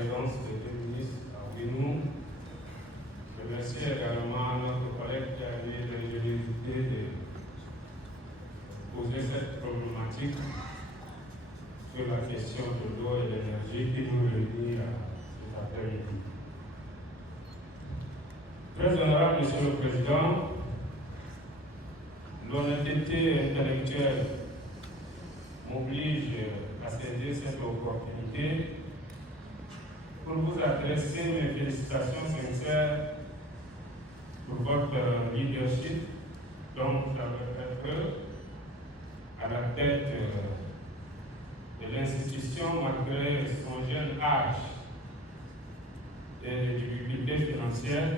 présence des deux ministres parmi nous. Je remercie également notre collègue qui a eu l'ingéniosité de poser cette problématique sur la question de l'eau et de l'énergie qui nous réunit cet après-midi. Très honorable Monsieur le Président, l'honnêteté intellectuelle m'oblige à saisir cette opportunité pour vous adresser mes félicitations sincères pour votre leadership dont vous avez fait preuve à la tête de l'institution malgré son jeune âge et les difficultés financières.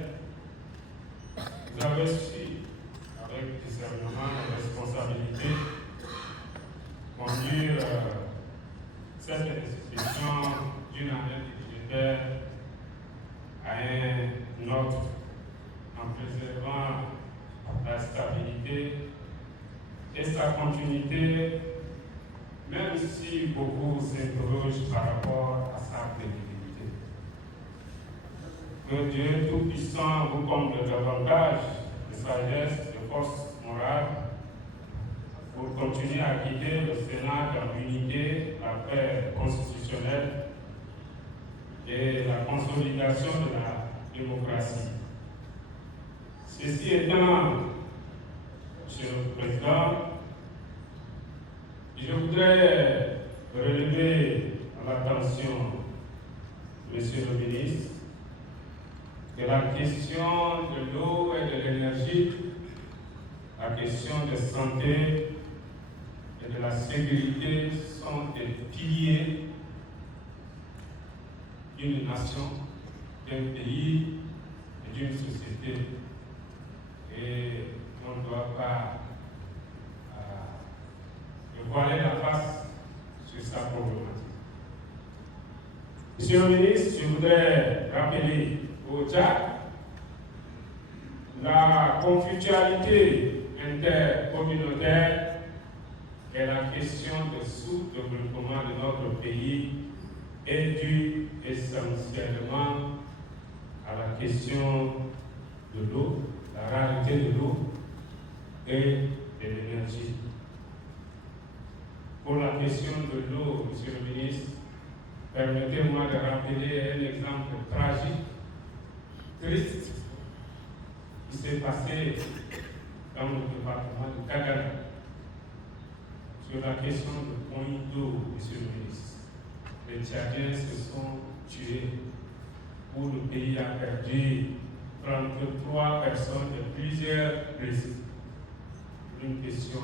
Vous avez su, avec discernement et responsabilité, conduire cette institution d'une année budgétaire à un autre, en préservant la stabilité et sa continuité, même si beaucoup s'interrogent par rapport à sa crédibilité. Que Dieu Tout-Puissant vous comble davantage de sagesse, de force morale, pour continuer à guider le Sénat dans l'unité, la paix constitutionnelle et la consolidation de la démocratie. Ceci étant, Monsieur le Président, je voudrais relever à l'attention de Monsieur le Ministre que la question de l'eau et de l'énergie, la question de santé et de la sécurité sont des piliers d'une nation, d'un pays et d'une société. Et on ne doit pas voiler la face sur sa problématique. Monsieur le ministre, je voudrais rappeler au Tchad la conflictualité intercommunautaire et la question de sous-développement de notre pays est due essentiellement à la question de l'eau, la rareté de l'eau et de l'énergie. Pour la question de l'eau, Monsieur le ministre, permettez-moi de rappeler un exemple tragique, triste, qui s'est passé dans le département de Kagame sur la question de point d'eau, Monsieur le ministre. Les Tchadiens se sont tués, où le pays a perdu 33 personnes et plusieurs blessés. Une question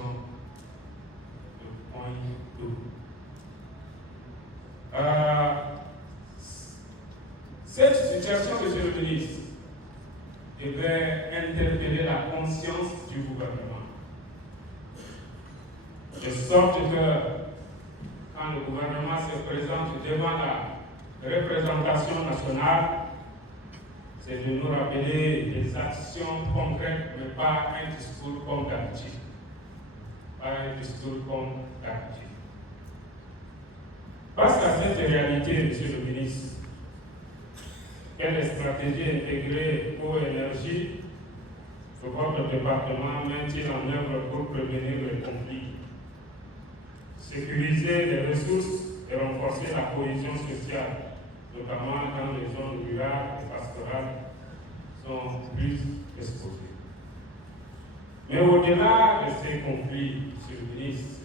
de point d'eau. Cette situation, Monsieur le ministre, devait interpeller la conscience du gouvernement. De sorte que, quand le gouvernement se présente devant la représentation nationale, c'est de nous rappeler des actions concrètes, mais pas un discours comme d'habitude. Pas un discours comme d'habitude. Face à cette réalité, Monsieur le ministre, quelle stratégie intégrée aux énergies que votre département maintient en œuvre pour prévenir les conflits, sécuriser les ressources et renforcer la cohésion sociale, notamment quand les zones rurales et pastorales sont plus exposées. Mais au-delà de ces conflits, Monsieur le ministre,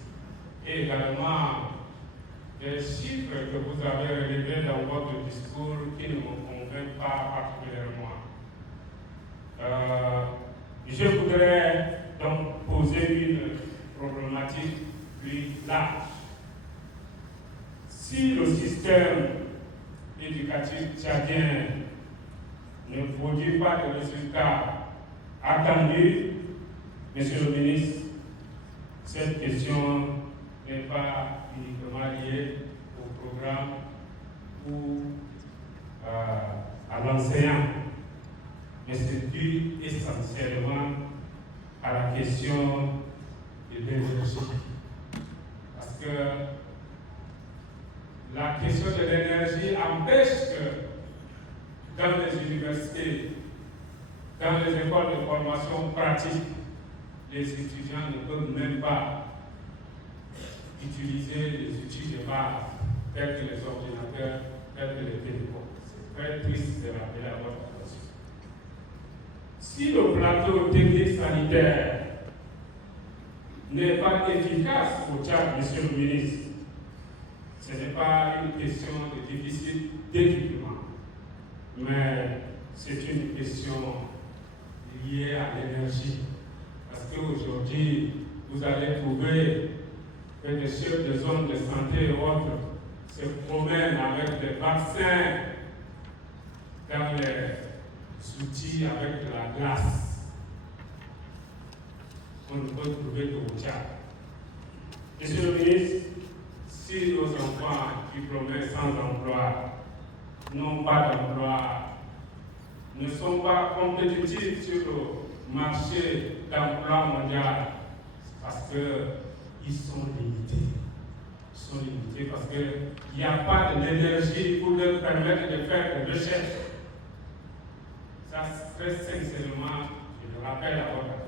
et également des chiffres que vous avez relevés dans votre discours qui ne me convainquent pas particulièrement, je voudrais donc poser une problématique plus large. Si le système éducatif tchadien ne produit pas de résultats attendus, Monsieur le ministre, cette question n'est pas uniquement liée au programme ou à l'enseignant, mais c'est dû essentiellement à la question de l'énergie. Parce que la question de l'énergie a n'empêche que dans les universités, dans les écoles de formation pratique, les étudiants ne peuvent même pas utiliser les outils de base, tels que les ordinateurs, tels que les téléphones. C'est très triste de rappeler à votre attention. Si le plateau technique sanitaire n'est pas efficace au Tchad, Monsieur le ministre, ce n'est pas une question de déficit d'équipement, mais c'est une question liée à l'énergie. Parce qu'aujourd'hui, vous allez trouver que des chefs de zone de santé et autres se promènent avec des vaccins dans les outils avec de la glace. On ne peut trouver qu'au Tchad. Monsieur le ministre, si nos enfants diplômés sans emploi n'ont pas d'emploi, ne sont pas compétitifs sur le marché d'emploi mondial, c'est parce qu'ils sont limités. Ils sont limités parce qu'il n'y a pas d'énergie pour leur permettre de faire des recherches. Ça, très sincèrement, je le rappelle à votre